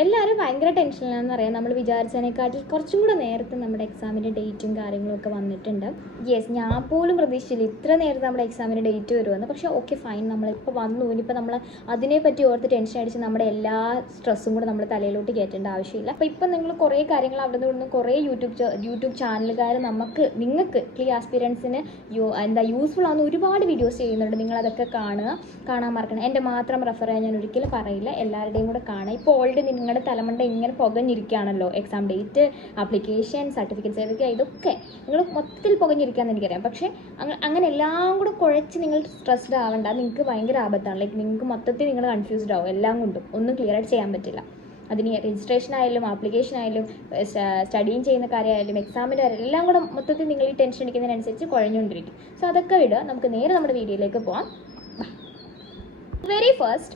എല്ലാവരും ഭയങ്കര ടെൻഷനിലാണെന്ന് അറിയാം. നമ്മൾ വിചാരിച്ചതിനെക്കാട്ടിൽ കുറച്ചും കൂടെ നേരത്തെ നമ്മുടെ എക്സാമിൻ്റെ ഡേറ്റും കാര്യങ്ങളും ഒക്കെ വന്നിട്ടുണ്ട്. യെസ്, ഞാൻ പോലും പ്രതീക്ഷിച്ചില്ല ഇത്ര നേരത്തെ നമ്മുടെ എക്സാമിൻ്റെ ഡേറ്റ് വരുമെന്ന്. പക്ഷേ ഓക്കെ ഫൈൻ, നമ്മളിപ്പോൾ വന്നു. ഇനിയിപ്പോൾ നമ്മൾ അതിനെപ്പറ്റി ഓർത്ത് ടെൻഷൻ അടിച്ച് നമ്മുടെ എല്ലാ സ്ട്രെസ്സും കൂടെ നമ്മൾ തലയിലോട്ട് കയറ്റേണ്ട ആവശ്യമില്ല. അപ്പോൾ ഇപ്പം നിങ്ങൾ കുറേ കാര്യങ്ങൾ അവിടെ നിന്ന് കുറേ യൂട്യൂബ് ചാനലുകാർ നിങ്ങൾക്ക് ക്ലീ ആസ്പിരൻസിന് യൂസ്ഫുൾ ആവുന്ന ഒരുപാട് വീഡിയോസ് ചെയ്യുന്നുണ്ട്. നിങ്ങളതൊക്കെ കാണാൻ മറക്കണം. എൻ്റെ മാത്രം റെഫർ ചെയ്യാൻ ഞാൻ ഒരിക്കലും പറയില്ല, എല്ലാവരുടെയും കൂടെ കാണാം. ഇപ്പോൾ ഓൾറെഡി നിങ്ങളുടെ തലമണ്ട ഇങ്ങനെ പുകഞ്ഞിരിക്കുകയാണല്ലോ. എക്സാം ഡേറ്റ്, ആപ്ലിക്കേഷൻ, സർട്ടിഫിക്കറ്റ്സ് ഏതൊക്കെ, ഇതൊക്കെ നിങ്ങൾ മൊത്തത്തിൽ പുകഞ്ഞിരിക്കാമെന്ന് എനിക്കറിയാം. പക്ഷേ അങ്ങനെ എല്ലാം കൂടെ കുഴച്ച് നിങ്ങൾ സ്ട്രെസ്ഡ് ആവേണ്ട. നിങ്ങൾക്ക് ഭയങ്കര ആപത്താണ്. ലൈക്ക് നിങ്ങൾക്ക് മൊത്തത്തിൽ നിങ്ങൾ കൺഫ്യൂസ്ഡ് ആവും. എല്ലാം കൊണ്ടും ഒന്നും ക്ലിയർ ആയിട്ട് ചെയ്യാൻ പറ്റില്ല. അതിന് രജിസ്ട്രേഷൻ ആയാലും ആപ്ലിക്കേഷൻ ആയാലും സ്റ്റഡിയും ചെയ്യുന്ന കാര്യമായാലും എക്സാമിൻ്റെ കാര്യം എല്ലാം കൂടെ മൊത്തത്തിൽ നിങ്ങൾ ഈ ടെൻഷൻ അടിക്കുന്നതിനനുസരിച്ച് കുഴഞ്ഞുകൊണ്ടിരിക്കും. സോ അതൊക്കെ വിടുക. നമുക്ക് നേരെ നമ്മുടെ വീഡിയോയിലേക്ക് പോകാം. വെരി ഫസ്റ്റ്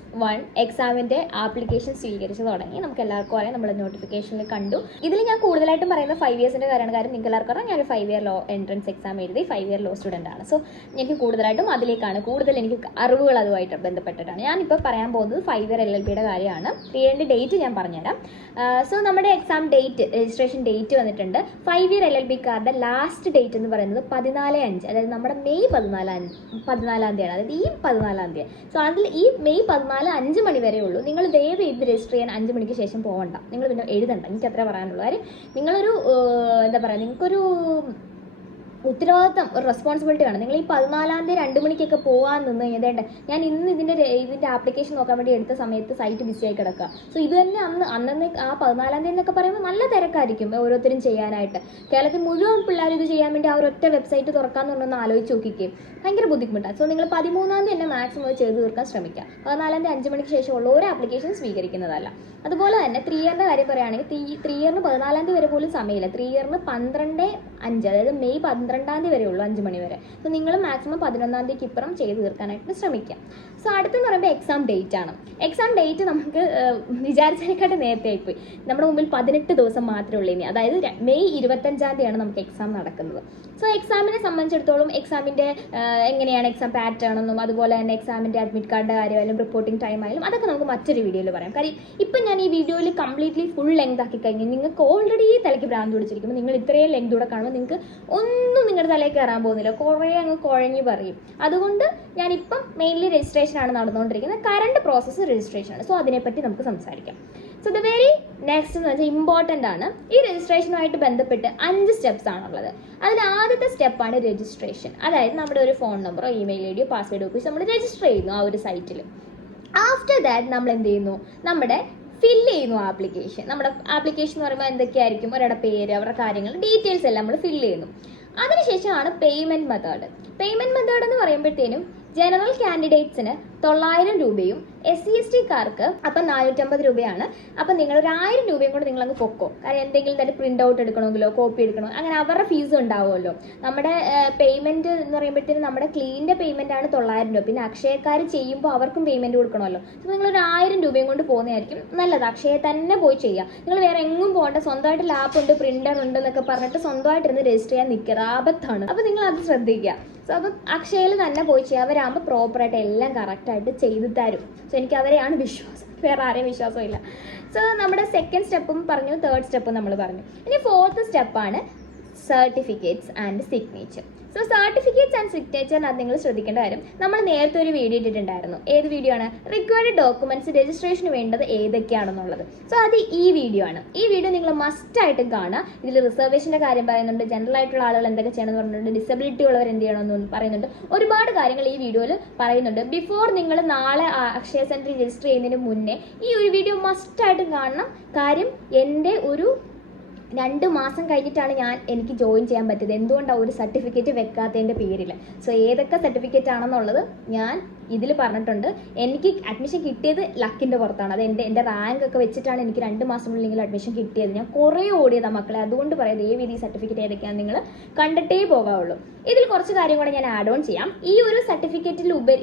എക്സാമിൻ്റെ ആപ്ലിക്കേഷൻ സ്വീകരിച്ച് തുടങ്ങി. നമുക്ക് എല്ലാവർക്കും അറിയാം, നമ്മൾ നോട്ടിഫിക്കേഷനിൽ കണ്ടു. ഇതിൽ ഞാൻ കൂടുതലായിട്ടും പറയുന്നത് 5 ഇയേഴ്സിൻ്റെ കാര്യമാണ്. കാര്യം നിങ്ങൾക്ക് എല്ലാവർക്കും അറിയാം, ഞാൻ 5 ഇയർ ലോ എൻട്രൻസ് എക്സാം എഴുതി 5 ഇയർ ലോ സ്റ്റുഡൻ്റ് ആണ്. സോ എനിക്ക് കൂടുതലായിട്ടും അതിലേക്കാണ് കൂടുതൽ എനിക്ക് അറിവുകൾ അതുമായിട്ട് ബന്ധപ്പെട്ടിട്ടാണ്. ഞാനിപ്പോൾ പറയാൻ പോകുന്നത് 5 ഇയർ LLBയുടെ കാര്യമാണ്. ഇതിൻ്റെ ഡേറ്റ് ഞാൻ പറഞ്ഞുതരാം. സോ നമ്മുടെ എക്സാം ഡേറ്റ്, രജിസ്ട്രേഷൻ ഡേറ്റ് വന്നിട്ടുണ്ട്. 5 ഇയർ LLBക്കാരുടെ ലാസ്റ്റ് ഡേറ്റ് എന്ന് പറയുന്നത് 14/5, അതായത് നമ്മുടെ മെയ് 14-ാം തീയതിയാണ്. അതായത് ഈ 14-ാം തീയതി. സോ അതിൽ ഈ മെയ് 14 5 മണി വരെ ഉള്ളൂ. നിങ്ങൾ ദയവ് ഇത് രജിസ്റ്റർ ചെയ്യാൻ 5 മണിക്ക് ശേഷം പോകണ്ട. നിങ്ങൾ പിന്നെ എഴുതണ്ട. എനിക്ക് അത്ര പറയാനുള്ളൂ. കാര്യം നിങ്ങളൊരു നിങ്ങൾക്കൊരു ഉത്തരവാദിത്തം, ഒരു റെസ്പോൺസിബിലിറ്റി ആണ്. നിങ്ങൾ ഈ 14-ാം തീയതി 2 മണിക്കൊക്കെ പോകാൻ നിന്ന് കഴിഞ്ഞാൽ ഞാൻ ഇന്ന് ഇതിൻ്റെ ആപ്ലിക്കേഷൻ നോക്കാൻ വേണ്ടി എടുത്ത സമയത്ത് സൈറ്റ് ബിസിയായി കിടക്കുക. സോ ഇത് തന്നെ അന്നന്ന് ആ 14-ാം തീയതി എന്നൊക്കെ പറയുമ്പോൾ നല്ല തിരക്കായിരിക്കും ഓരോരുത്തരും ചെയ്യാനായിട്ട്. കേരളത്തിൽ മുഴുവൻ പിള്ളേർ ഇത് ചെയ്യാൻ വേണ്ടി ആ ഒരൊറ്റ വെബ്സൈറ്റ് തുറക്കാമെന്ന് പറഞ്ഞൊന്ന് ആലോചിച്ച് നോക്കിക്കുകയും ഭയങ്കര ബുദ്ധിമുട്ടാണ്. സോ നിങ്ങൾ 13-ാം തീയതി തന്നെ മാക്സിമം ചെയ്ത് തീർക്കാൻ ശ്രമിക്കുക. 14-ാം തീയതി 5 മണിക്ക് ശേഷമുള്ള ഒരു ആപ്ലിക്കേഷൻ സ്വീകരിക്കുന്നതല്ല. അതുപോലെ തന്നെ 3 ഇയറിൻ്റെ കാര്യം പറയുകയാണെങ്കിൽ 3 ഇയറിന് 14-ാം തീയതി വരെ പോലും സമയമില്ല. 3 ഇയറിന് 12/5, അതായത് മെയ് 12-ാം തീയതി വരെ ഉള്ളൂ 5 മണി വരെ. സോ നിങ്ങൾ മാക്സിമം 11-ാം തീയതിക്ക് ഇപ്പുറം ചെയ്ത് തീർക്കാനായിട്ട് ശ്രമിക്കാം. സോ അടുത്തെന്ന് പറയുമ്പോൾ എക്സാം ഡേറ്റ് ആണ്. എക്സാം ഡേറ്റ് നമുക്ക് വിചാരിച്ചതിനെക്കാട്ട് നേരത്തെ ആയിപ്പോയി. നമ്മുടെ മുമ്പിൽ 18 ദിവസം മാത്രമേ ഉള്ളൂ ഇനി. അതായത് മെയ് 25-ാം തീയതിയാണ് നമുക്ക് എക്സാം നടക്കുന്നത്. സോ എക്സാമിനെ സംബന്ധിച്ചിടത്തോളം എക്സാമിൻ്റെ എങ്ങനെയാണ് എക്സാം പാറ്റേൺ എന്നും അതുപോലെ തന്നെ എക്സാമിൻ്റെ അഡ്മിറ്റ് കാർഡിൻ്റെ കാര്യമായാലും റിപ്പോർട്ടിംഗ് ടൈം ആയാലും അതൊക്കെ നമുക്ക് മറ്റൊരു വീഡിയോയിൽ പറയാം. കാര്യം ഇപ്പം ഞാൻ ഈ വീഡിയോയിൽ കംപ്ലീറ്റ്ലി ഫുൾ ലെങ്ത് ആക്കി കഴിഞ്ഞാൽ നിങ്ങൾക്ക് ഓൾറെഡി ഈ തലയ്ക്ക് ഭ്രാന്ത് പിടിച്ചിരിക്കുമ്പോൾ നിങ്ങൾ ഇത്രയും ലെങ്ത് കൂടെ കാണുമ്പോൾ നിങ്ങൾക്ക് ഒന്നും നിങ്ങളുടെ തലയിൽ കയറാൻ പോകുന്നില്ല. കുറേ അങ്ങ് കുഴഞ്ഞു പറയും. അതുകൊണ്ട് ഞാനിപ്പം മെയിൻലി രജിസ്ട്രേഷനാണ് നടന്നുകൊണ്ടിരിക്കുന്നത്. Current process രജിസ്ട്രേഷനാണ്. സോ അതിനെപ്പറ്റി നമുക്ക് സംസാരിക്കാം. സോ ദ വെരി നെക്സ്റ്റ് എന്ന് വെച്ചാൽ ഇമ്പോർട്ടൻ്റ് ആണ്. ഈ രജിസ്ട്രേഷനുമായിട്ട് ബന്ധപ്പെട്ട് 5 സ്റ്റെപ്സ് ആണുള്ളത്. അതിൽ ആദ്യത്തെ സ്റ്റെപ്പാണ് രജിസ്ട്രേഷൻ. അതായത് നമ്മുടെ ഒരു ഫോൺ നമ്പറോ ഇമെയിൽ ഐ ഡിയോ പാസ്വേഡോ ഉപയോഗിച്ച് നമ്മൾ രജിസ്റ്റർ ചെയ്യുന്നു ആ ഒരു സൈറ്റിൽ. ആഫ്റ്റർ ദാറ്റ് നമ്മൾ എന്ത് ചെയ്യുന്നു, നമ്മുടെ ഫില്ല് ചെയ്യുന്നു ആപ്ലിക്കേഷൻ. നമ്മുടെ ആപ്ലിക്കേഷൻ എന്ന് പറയുമ്പോൾ എന്തൊക്കെയായിരിക്കും, ഒരാളുടെ പേര്, അവരുടെ കാര്യങ്ങൾ, ഡീറ്റെയിൽസ് എല്ലാം നമ്മൾ ഫില്ല് ചെയ്യുന്നു. അതിനുശേഷമാണ് പേയ്മെൻറ്റ് മെത്തേഡ്. പേയ്മെൻറ്റ് മെത്തേഡ് എന്ന് പറയുമ്പോഴത്തേനും ജനറൽ കാൻഡിഡേറ്റ്സിന് 900 രൂപയും SC/ST-കാർക്ക് അപ്പം 450 രൂപയാണ്. അപ്പം നിങ്ങളൊരു 1000 രൂപയും കൂടെ നിങ്ങളങ്ങ് പൊക്കോ. കാരണം എന്തെങ്കിലും തന്നെ പ്രിൻ്റ് ഔട്ട് എടുക്കണമെങ്കിലോ കോപ്പി എടുക്കണോ അങ്ങനെ അവരുടെ ഫീസ് ഉണ്ടാവുമല്ലോ. നമ്മുടെ പേയ്മെൻറ്റ് എന്ന് പറയുമ്പോഴത്തേനും നമ്മുടെ ക്ലീൻ്റെ പേയ്മെൻ്റ് ആണ് 900 രൂപ. പിന്നെ അക്ഷയക്കാർ ചെയ്യുമ്പോൾ അവർക്കും പേയ്മെൻറ്റ് കൊടുക്കണമല്ലോ. അപ്പോൾ നിങ്ങളൊരു 1000 രൂപയും കൊണ്ട് പോകുന്നതായിരിക്കും നല്ലത്. അക്ഷയ തന്നെ പോയി ചെയ്യുക. നിങ്ങൾ വേറെ എങ്ങും പോകേണ്ട. സ്വന്തമായിട്ട് ലാപ്പ് ഉണ്ട്, പ്രിൻ്റർ ഉണ്ട് എന്നൊക്കെ പറഞ്ഞിട്ട് സ്വന്തമായിട്ടിരുന്ന് രജിസ്റ്റർ ചെയ്യാൻ നിൽക്കുക. ആപത്താണ്. അപ്പോൾ നിങ്ങൾ അത് ശ്രദ്ധിക്കുക. സോ അപ്പം അക്ഷയയിൽ തന്നെ പോയി ചെയ്യുക. അവരാകുമ്പോൾ പ്രോപ്പറായിട്ട് എല്ലാം കറക്റ്റായിട്ട് ചെയ്തു തരും. സോ എനിക്ക് അവരെയാണ് വിശ്വാസം, വേറെ ആരെയും വിശ്വാസമില്ല. സോ നമ്മുടെ സെക്കൻഡ് സ്റ്റെപ്പും പറഞ്ഞു, തേർഡ് സ്റ്റെപ്പും നമ്മൾ പറഞ്ഞു. ഇനി 4th സ്റ്റെപ്പാണ് certificates and signature. So certificates and സിഗ്നേച്ചറിനകത്ത് നിങ്ങൾ ശ്രദ്ധിക്കേണ്ട കാര്യം, നമ്മൾ നേരത്തെ ഒരു വീഡിയോ ഇട്ടിട്ടുണ്ടായിരുന്നു. ഏത് വീഡിയോ ആണ്? റിക്വയർഡ് ഡോക്യുമെന്റ്സ് രജിസ്ട്രേഷന് വേണ്ടത് ഏതൊക്കെയാണെന്നുള്ളത്. സോ അത് ഈ വീഡിയോ ആണ്. ഈ വീഡിയോ നിങ്ങൾ മസ്റ്റായിട്ടും കാണുക. ഇതിൽ റിസർവേഷൻ്റെ കാര്യം പറയുന്നുണ്ട്, ജനറൽ ആയിട്ടുള്ള ആളുകൾ എന്തൊക്കെ ചെയ്യണമെന്ന് പറഞ്ഞിട്ടുണ്ട്, ഡിസബിലിറ്റി ഉള്ളവർ എന്ത് ചെയ്യണമെന്ന് പറയുന്നുണ്ട്. ഒരുപാട് കാര്യങ്ങൾ ഈ വീഡിയോയിൽ പറയുന്നുണ്ട്. ബിഫോർ നിങ്ങൾ നാളെ അക്ഷയ സെൻറ്ററിൽ രജിസ്റ്റർ ചെയ്യുന്നതിന് മുന്നേ ഈ ഒരു വീഡിയോ മസ്റ്റായിട്ടും കാണണം. കാര്യം എൻ്റെ ഒരു 2 മാസം കഴിഞ്ഞിട്ടാണ് എനിക്ക് ജോയിൻ ചെയ്യാൻ പറ്റിയത്. എന്തുകൊണ്ടാണ് ഒരു സർട്ടിഫിക്കറ്റ് വെക്കാത്തതിൻ്റെ പേരിൽ. സോ ഏതൊക്കെ സർട്ടിഫിക്കറ്റ് ആണെന്നുള്ളത് ഞാൻ ഇതിൽ പറഞ്ഞിട്ടുണ്ട്. എനിക്ക് അഡ്മിഷൻ കിട്ടിയത് ലക്കിൻ്റെ പുറത്താണ്. അത് എൻ്റെ റാങ്ക് ഒക്കെ വെച്ചിട്ടാണ് എനിക്ക് 2 മാസമുള്ളിൽ അഡ്മിഷൻ കിട്ടിയത്. ഞാൻ കുറേ ഓടിയതാണ് മക്കളെ. അതുകൊണ്ട് പറയാം, ഈ സർട്ടിഫിക്കറ്റ് ഏതൊക്കെയാണ് നിങ്ങൾ കണ്ടിട്ടേ പോകാവുള്ളൂ. ഇതിൽ കുറച്ച് കാര്യം കൂടെ ഞാൻ ആഡ് ഓൺ ചെയ്യാം. ഈ ഒരു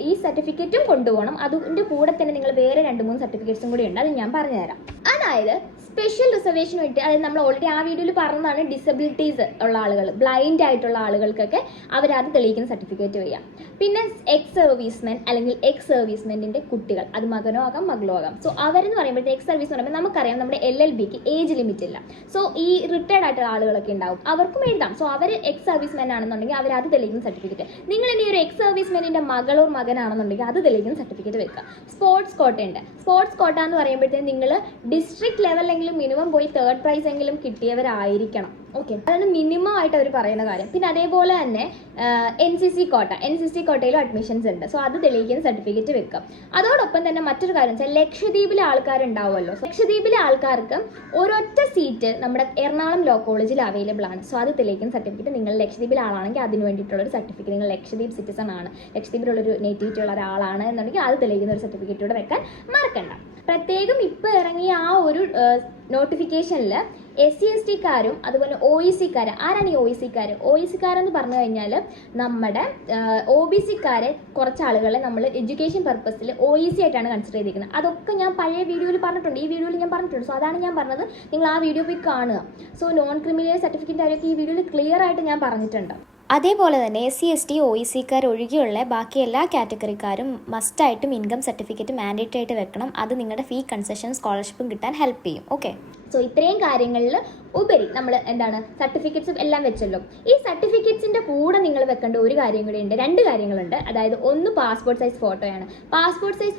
ഈ സർട്ടിഫിക്കറ്റും കൊണ്ടുപോകണം. അതിൻ്റെ കൂടെ തന്നെ നിങ്ങൾ വേറെ 2-3 സർട്ടിഫിക്കറ്റ്സും കൂടി ഉണ്ട്. അത് ഞാൻ പറഞ്ഞുതരാം. അതായത് സ്പെഷ്യൽ റിസർവേഷൻ ഇട്ട്, അതായത് നമ്മൾ ഓൾറെഡി ആ വീഡിയോയിൽ പറഞ്ഞതാണ്, ഡിസബിലിറ്റീസ് ഉള്ള ആളുകൾ, ബ്ലൈൻഡ് ആയിട്ടുള്ള ആളുകൾക്കൊക്കെ അവരത് തെളിയിക്കുന്ന സർട്ടിഫിക്കറ്റ് ചെയ്യാം. പിന്നെ എക്സ് സർവീസ്മെൻ അല്ലെങ്കിൽ എക്സ് സർവീസ്മെന്റിന്റെ കുട്ടികൾ, അത് മകനോ ആകാം മകളോ ആകാം. സോ അവരെന്ന് പറയുമ്പോഴത്തെ എക്സ് സർവീസ് എന്ന് പറയുമ്പോൾ നമുക്കറിയാം നമ്മുടെ LLBക്ക് ഏജ് ലിമിറ്റ് ഇല്ല. സോ ഈ റിട്ടയർഡ് ആയിട്ടുള്ള ആളുകളൊക്കെ ഉണ്ടാവും, അവർക്കും എഴുതാം. സോ അവർ എക്സ് സർവീസ്മെൻ ആണെന്നുണ്ടെങ്കിൽ അവർ അത് തെളിയിക്കുന്ന സർട്ടിഫിക്കറ്റ്. നിങ്ങൾ ഇനി ഒരു എക്സ് സർവീസ്മെന്റിന്റെ മകളോ മകനാണെന്നുണ്ടെങ്കിൽ അത് തെളിയിക്കുന്ന സർട്ടിഫിക്കറ്റ് വെക്കുക. സ്പോർട്സ് കോട്ട ഉണ്ട്. സ്പോർട്സ് കോട്ട എന്ന് പറയുമ്പോഴത്തേക്കും നിങ്ങൾ ഡിസ്ട്രിക്ട് ലെവലിലെങ്കിലും മിനിമം പോയി തേർഡ് പ്രൈസ് എങ്കിലും കിട്ടിയവരായിരിക്കണം. ഓക്കെ, അതാണ് മിനിമം ആയിട്ട് അവർ പറയുന്ന കാര്യം. പിന്നെ അതേപോലെ തന്നെ NCC കോട്ടയിലും അഡ്മിഷൻസ് ഉണ്ട്. സോ അത് തെളിയിക്കുന്ന സർട്ടിഫിക്കറ്റ് വെക്കാം. അതോടൊപ്പം തന്നെ മറ്റൊരു കാര്യം വെച്ചാൽ ലക്ഷദ്വീപിലെ ആൾക്കാരുണ്ടാവുമല്ലോ. ലക്ഷദ്വീപിലെ ആൾക്കാർക്ക് ഒരൊറ്റ സീറ്റ് നമ്മുടെ എറണാകുളം ലോ കോളേജിൽ അവൈലബിൾ ആണ്. സോ അത് തെളിയിക്കുന്ന സർട്ടിഫിക്കറ്റ്, നിങ്ങൾ ലക്ഷദ്വീപിലെ ആളാണെങ്കിൽ അതിന് വേണ്ടിയിട്ടുള്ളൊരു സർട്ടിഫിക്കറ്റ്, നിങ്ങൾ ലക്ഷദ്വീപ് സിറ്റിസൺ ആണ്, ലക്ഷദ്വീപിലുള്ളൊരു നേറ്റിവിറ്റി ഉള്ള ഒരാളാണ് എന്നുണ്ടെങ്കിൽ അത് തെളിയിക്കുന്ന ഒരു സർട്ടിഫിക്കറ്റ് കൂടെ വെക്കാൻ മറക്കണ്ട. പ്രത്യേകം ഇപ്പോൾ ഇറങ്ങിയ ആ ഒരു നോട്ടിഫിക്കേഷനിൽ SC/ST അതുപോലെ OEC-കാർ, ആരാണ് ഈ OEC-കാരെന്ന് പറഞ്ഞു കഴിഞ്ഞാൽ നമ്മുടെ OBC-കാരെ കുറച്ച് ആളുകളെ നമ്മൾ എഡ്യൂക്കേഷൻ പർപ്പസിൽ OEC ആയിട്ടാണ് കൺസിഡർ ചെയ്തിരിക്കുന്നത്. അതൊക്കെ ഞാൻ പഴയ വീഡിയോയിൽ പറഞ്ഞിട്ടുണ്ട്, ഈ വീഡിയോയിൽ ഞാൻ പറഞ്ഞിട്ടുണ്ട്. സോ അതാണ് ഞാൻ പറഞ്ഞത്, നിങ്ങൾ ആ വീഡിയോ പോയി കാണുക. സോ നോൺ ക്രിമിനൽ സർട്ടിഫിക്കറ്റ് കാര്യമൊക്കെ ഈ വീഡിയോയിൽ ക്ലിയർ ആയിട്ട് ഞാൻ പറഞ്ഞിട്ടുണ്ട്. അതേപോലെ തന്നെ SC/ST OEC-കാർ ഒഴികെയുള്ള ബാക്കി എല്ലാ കാറ്റഗറിക്കാരും മസ്റ്റായിട്ടും ഇൻകം സർട്ടിഫിക്കറ്റ് മാൻഡേറ്ററി ആയിട്ട് വെക്കണം. അത് നിങ്ങളുടെ ഫീ കൺസെഷൻ സ്കോളർഷിപ്പും കിട്ടാൻ ഹെൽപ്പ് ചെയ്യും. ഓക്കെ, സോ ഇത്രയും കാര്യങ്ങളിൽ ഉപരി നമ്മൾ എന്താണ് സർട്ടിഫിക്കറ്റ്സും എല്ലാം വെച്ചല്ലോ. ഈ സർട്ടിഫിക്കറ്റ്സിൻ്റെ കൂടെ നിങ്ങൾ വെക്കേണ്ട ഒരു കാര്യം കൂടി ഉണ്ട്, 2 കാര്യങ്ങളുണ്ട്. അതായത് ഒന്ന് പാസ്പോർട്ട് സൈസ് ഫോട്ടോയാണ്. പാസ്പോർട്ട് സൈസ്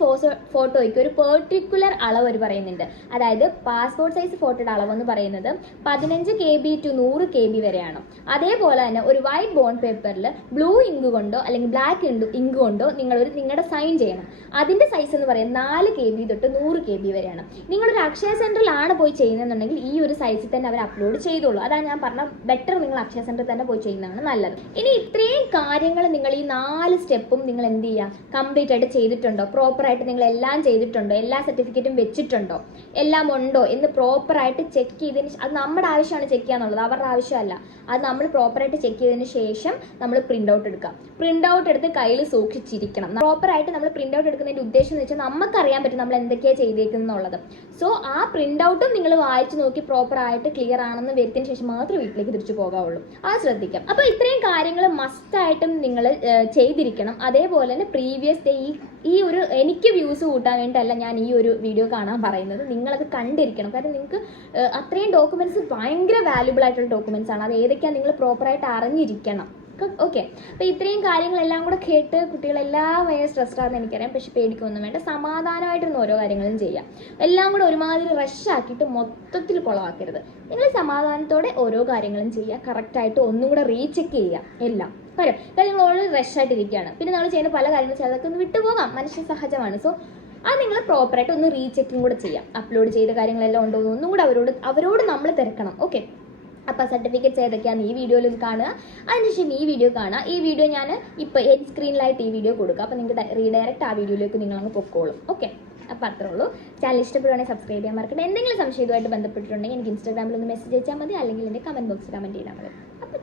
ഫോട്ടോയ്ക്ക് ഒരു പെർട്ടിക്കുലർ അളവ് അവർ പറയുന്നുണ്ട്. അതായത് പാസ്പോർട്ട് സൈസ് ഫോട്ടോയുടെ അളവെന്ന് പറയുന്നത് 15 KB to 100 KB വരെയാണ്. അതേപോലെ തന്നെ ഒരു വൈറ്റ് ബോണ്ട് പേപ്പറിൽ ബ്ലൂ ഇങ്ക് കൊണ്ടോ അല്ലെങ്കിൽ ബ്ലാക്ക് ഇങ്ക് കൊണ്ടോ നിങ്ങളുടെ സൈൻ ചെയ്യണം. അതിൻ്റെ സൈസ് എന്ന് പറയുന്നത് 4 KB തൊട്ട് 100 KB വരെയാണ്. നിങ്ങളൊരു അക്ഷയ സെൻറ്ററിലാണ് പോയി ചെയ്യുന്നതെന്നുണ്ടെങ്കിൽ ഈ ഒരു സൈസിൽ തന്നെ അവർ അപ്ലോഡ് ചെയ്തോളൂ. അതാണ് ഞാൻ പറഞ്ഞ ബെറ്റർ, നിങ്ങൾ അക്ഷയ സെൻറ്ററിൽ തന്നെ പോയി ചെയ്യുന്നതാണ് നല്ലത്. ഇനി ഇത്രയും കാര്യങ്ങൾ നിങ്ങൾ ഈ 4 സ്റ്റെപ്പും നിങ്ങൾ എന്ത് ചെയ്യുക, കംപ്ലീറ്റ് ആയിട്ട് ചെയ്തിട്ടുണ്ടോ, പ്രോപ്പറായിട്ട് നിങ്ങൾ എല്ലാം ചെയ്തിട്ടുണ്ടോ, എല്ലാ സർട്ടിഫിക്കറ്റും വെച്ചിട്ടുണ്ടോ, എല്ലാം ഉണ്ടോ എന്ന് പ്രോപ്പറായിട്ട് ചെക്ക് ചെയ്തതിന്, അത് നമ്മുടെ ആവശ്യമാണ് ചെക്ക് ചെയ്യാന്നുള്ളത്, അവരുടെ ആവശ്യമല്ല. അത് നമ്മൾ പ്രോപ്പറായിട്ട് ചെക്ക് ചെയ്തതിന് ശേഷം നമ്മൾ പ്രിൻ്റ് ഔട്ട് എടുക്കുക. പ്രിൻ്റ് ഔട്ട് എടുത്ത് കയ്യിൽ സൂക്ഷിച്ചിരിക്കണം. പ്രോപ്പറായിട്ട് നമ്മൾ പ്രിൻ്റ് ഔട്ട് എടുക്കുന്നതിൻ്റെ ഉദ്ദേശം എന്ന് വെച്ചാൽ നമുക്കറിയാൻ പറ്റും നമ്മൾ എന്തൊക്കെയാണ് ചെയ്തേക്കുന്നുള്ളത്. സോ ആ പ്രിൻ്റ് ഔട്ടും നിങ്ങൾ വായിച്ച് നോക്കി പ്രോപ്പറായിട്ട് ക്ലിയർ ആണെന്ന് വരുത്തിയതിന് ശേഷം മാത്രമേ വീട്ടിലേക്ക് തിരിച്ചു പോകാവുള്ളൂ. അത് ശ്രദ്ധിക്കാം. അപ്പോൾ ഇത്രയും കാര്യങ്ങൾ മസ്റ്റായിട്ടും നിങ്ങൾ ചെയ്തിരിക്കണം. അതേപോലെ തന്നെ പ്രീവിയസ് ഡേ ഈ ഒരു എനിക്ക് വ്യൂസ് കൂട്ടാൻ വേണ്ടിയിട്ടല്ല ഞാൻ ഈ ഒരു വീഡിയോ കാണാൻ പറയുന്നത്, നിങ്ങളത് കണ്ടിരിക്കണം. കാരണം നിങ്ങൾക്ക് അത്രയും ഡോക്യുമെൻറ്റ്സ് ഭയങ്കര വാല്യുബിൾ ആയിട്ടുള്ള ഡോക്യുമെൻറ്റ്സ് ആണ്. അത് ഏതൊക്കെയാണ് നിങ്ങൾ പ്രോപ്പറായിട്ട് അറിഞ്ഞിരിക്കണം. ഓക്കെ, അപ്പോൾ ഇത്രയും കാര്യങ്ങളെല്ലാം കൂടെ കേട്ട് കുട്ടികളെല്ലാം ഭയങ്കര സ്ട്രെസ്ഡ് ആണെന്ന് എനിക്കറിയാം. പക്ഷെ പേടിക്കൊന്നും വേണ്ട, സമാധാനമായിട്ടൊന്ന് ഓരോ കാര്യങ്ങളും ചെയ്യാം. എല്ലാം കൂടെ ഒരുമാതിരി റഷാക്കിയിട്ട് മൊത്തത്തിൽ കുളമാക്കരുത്. നിങ്ങൾ സമാധാനത്തോടെ ഓരോ കാര്യങ്ങളും ചെയ്യുക. കറക്റ്റായിട്ട് ഒന്നും കൂടെ റീചെക്ക് ചെയ്യുക എല്ലാം. കാര്യം നിങ്ങൾ ഓൾറെഡി റഷായിട്ടിരിക്കുകയാണ്. പിന്നെ നമ്മൾ ചെയ്യുന്ന പല കാര്യങ്ങളും അതൊക്കെ ഒന്ന് വിട്ടുപോകാം, മനുഷ്യ സഹജമാണ്. സോ അത് നിങ്ങൾ പ്രോപ്പറായിട്ട് ഒന്ന് റീചെക്കിങ് കൂടെ ചെയ്യാം. അപ്ലോഡ് ചെയ്ത കാര്യങ്ങളെല്ലാം ഉണ്ടോ എന്ന് ഒന്നും കൂടെ അവരോട് നമ്മൾ തിരക്കണം. ഓക്കെ, അപ്പോൾ സർട്ടിഫിക്കറ്റ്സ് ഏതൊക്കെയാണ് ഈ വീഡിയോയിൽ കാണുക. അതിനുശേഷം ഈ വീഡിയോ കാണുക. ഈ വീഡിയോ ഞാൻ ഇപ്പോൾ എൻ സ്ക്രീനിലായിട്ട് ഈ വീഡിയോ കൊടുക്കുക. അപ്പോൾ നിങ്ങൾക്ക് റീഡയറക്റ്റ് ആ വീഡിയോയിലേക്ക് നിങ്ങളങ്ങ് പൊക്കോളും. ഓക്കെ, അപ്പോൾ അത്രേ ഉള്ളൂ. ചാനൽ ഇഷ്ടപ്പെടുവാണെങ്കിൽ സബ്സ്ക്രൈബ് ചെയ്യാൻ മറക്കട്ടെ. എന്തെങ്കിലും സംശയം ഇതുമായിട്ട് ബന്ധപ്പെട്ടിട്ടുണ്ടെങ്കിൽ എനിക്ക് ഇൻസ്റ്റാഗ്രാമിൽ ഒന്ന് മെസ്സേജ് അയച്ചാൽ മതി, അല്ലെങ്കിൽ എൻ്റെ കമൻറ്റ് ബോക്സിൽ കമൻറ്റ് ചെയ്താൽ മതി. അപ്പോൾ